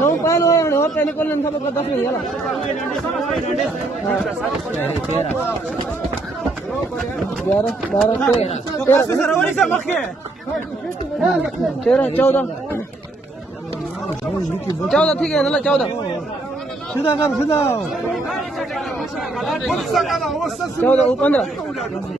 नौ पाल हो पहले को लेन था मतलब 10 मिल गया 14 ठीक है ना 14 सीधा कर सीधा 14 15